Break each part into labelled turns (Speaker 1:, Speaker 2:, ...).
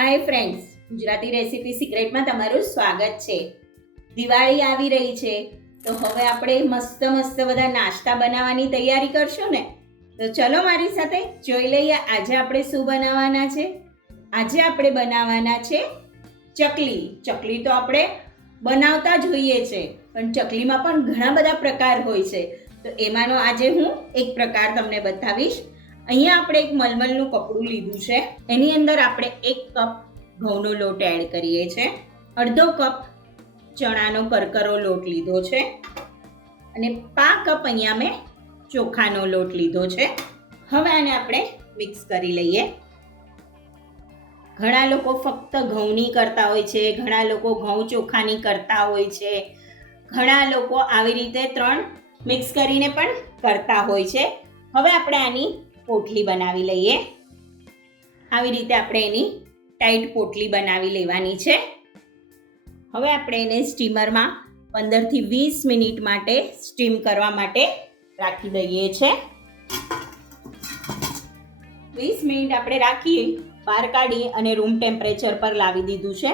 Speaker 1: હાય friends Gujarati recipe સિક્રેટમાં તમારું સ્વાગત છે. દિવાળી આવી રહી છે. તો હવે આપણે મસ્ત મસ્ત બધા નાસ્તા બનાવવાની તૈયારી કરશું ને? તો ચલો મારી સાથે જોઈ લઈએ આજે આપણે શું બનાવવાના છે. આજે આપણે બનાવવાના છે ચકલી. ચકલી તો આપણે બનાવતા જ હોઈએ છે, પણ ચકલીમાં પણ ઘણા બધા પ્રકાર હોય છે. તો એમાંનો આજે હું એક પ્રકાર તમને બતાવીશ. અહીંયા આપણે એક મલમલનું કપડું લીધું છે. એની અંદર આપણે એક કપ ઘઉંનો લોટ એડ કરીએ છીએ અડધો કપ ચણાનો કરકરો લોટ લીધો છે. અને પા કપ અહીંયા મેં ચોખાનો લોટ લીધો છે. હવે આને આપણે મિક્સ કરી લઈએ. ઘણા લોકો ફક્ત ઘઉંની કરતા હોય છે. ઘણા લોકો ઘઉં ચોખાની કરતા હોય છે. ઘણા લોકો આવી રીતે ત્રણ મિક્સ કરીને પણ કરતા હોય છે. હવે આપણે આની પોટલી બનાવી લઈએ. આવી રીતે આપણે એની ટાઈટ પોટલી બનાવી લેવાની છે. હવે આપણે એને સ્ટીમરમાં પંદરથી વીસ મિનિટ માટે સ્ટીમ કરવા માટે રાખી દઈએ છે. વીસ મિનિટ આપણે રાખી, બહાર કાઢી અને રૂમ ટેમ્પરેચર પર લાવી દીધું છે.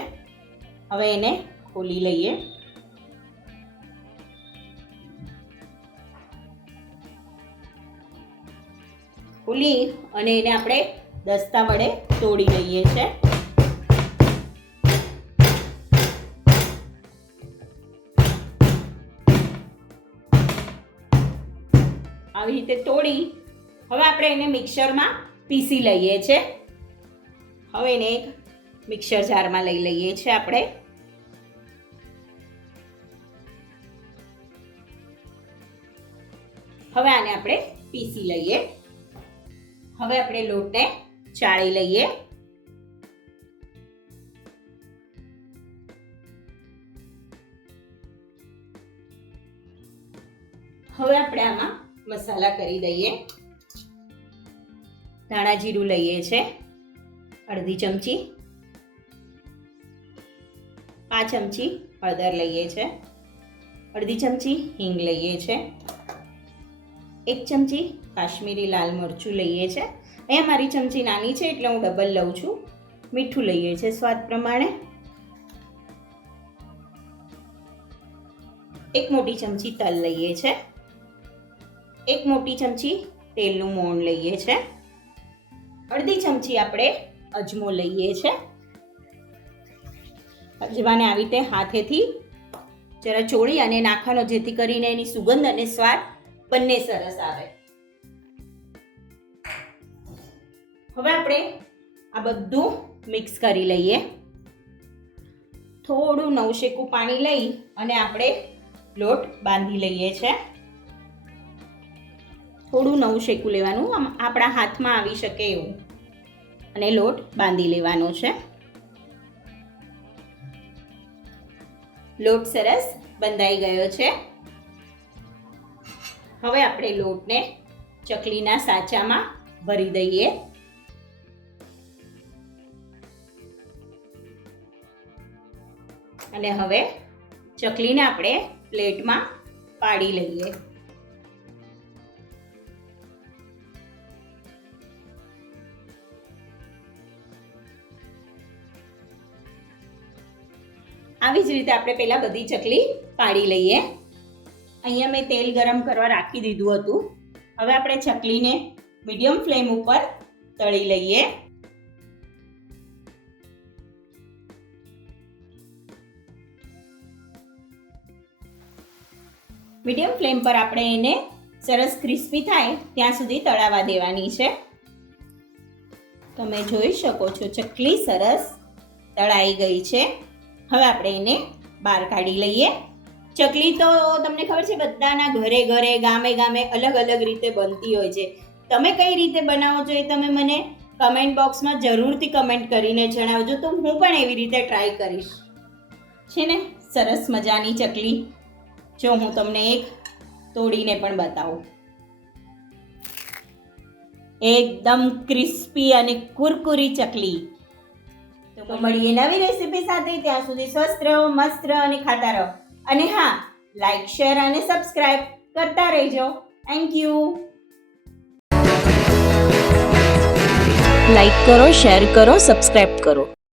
Speaker 1: હવે એને ખોલી લઈએ. ખોલી અને એને આપણે દસ્તા વડે તોડી લઈએ છે. આવી રીતે તોડી હવે આપણે એને મિક્સરમાં પીસી લઈએ છે. હવે એને એક મિક્સર જારમાં લઈ લઈએ છીએ આપણે. હવે આને આપણે પીસી લઈએ. હવે આપણે લોટને ચાળી લઈએ. હવે આપણે આમાં મસાલા કરી દઈએ. ધાણા જીરું લઈએ છે, અડધી ચમચી. પાંચ ચમચી હળદર લઈએ છે, અડધી ચમચી હિંગ લઈએ છે. એક ચમચી કાશ્મીરી લાલ મરચું લઈએ છે. અહીંયા મારી ચમચી નાની છે એટલે હું ડબલ લઉં છું. મીઠું લઈએ છે સ્વાદ પ્રમાણે. એક મોટી ચમચી તલ લઈએ છે. એક મોટી ચમચી તેલનું મોણ લઈએ છે. અડધી ચમચી આપણે અજમો લઈએ છે. અજમાને આવી રીતે હાથેથી જરા ચોળી અને નાખવાનો જેથી કરીને એની સુગંધ અને સ્વાદ બંને સરસ આવે. હવે આપણે આ બધું મિક્સ કરી લઈએ. થોડું નવશેકું પાણી લઈ અને આપણે લોટ બાંધી લઈએ છે. થોડું નવું શેકું લેવાનું. આમ આપણા હાથમાં આવી શકે એવું. અને લોટ બાંધી લેવાનો છે. લોટ સરસ બંધાઈ ગયો છે. હવે આપણે લોટને ચકલીના સાચામાં ભરી દઈએ. અને હવે ચકલીને આપણે પ્લેટમાં પાડી લઈએ. આવી જ રીતે આપણે પહેલાં બધી ચકલી પાડી લઈએ. અહીંયા મેં તેલ ગરમ કરવા રાખી દીધું હતું. હવે આપણે ચકલીને મીડિયમ ફ્લેમ ઉપર તળી લઈએ. મીડિયમ ફ્લેમ પર આપણે એને સરસ ક્રિસ્પી થાય ત્યાં સુધી તળાવા દેવાની છે. તમે જોઈ શકો છો ચકલી સરસ તળાઈ ગઈ છે. હવે આપણે એને બહાર કાઢી લઈએ. ચકલી તો તમને ખબર છે, બધાના ઘરે ઘરે, ગામે ગામે અલગ અલગ રીતે બનતી હોય છે. તમે કઈ રીતે બનાવો છો એ તમે મને કમેન્ટ બોક્સમાં જરૂરથી કમેન્ટ કરીને જણાવજો, તો હું પણ એવી રીતે ટ્રાય કરીશ. છે ને? સરસ મજાની ચકલી. જો હું તમને એક તોડીને પણ બતાવું. એકદમ ક્રિસ્પી અને કુરકુરી ચકલી. તો મળીએ નવી રેસીપી સાથે, ત્યાં સુધી સ્વસ્થ રહો, મસ્ત રહો અને ખાતા રહો. અને હા લાઈક શેર અને સબસ્ક્રાઇબ કરતા રહેજો. થેન્ક યુ
Speaker 2: લાઈક કરો શેર કરો સબસ્ક્રાઇબ કરો.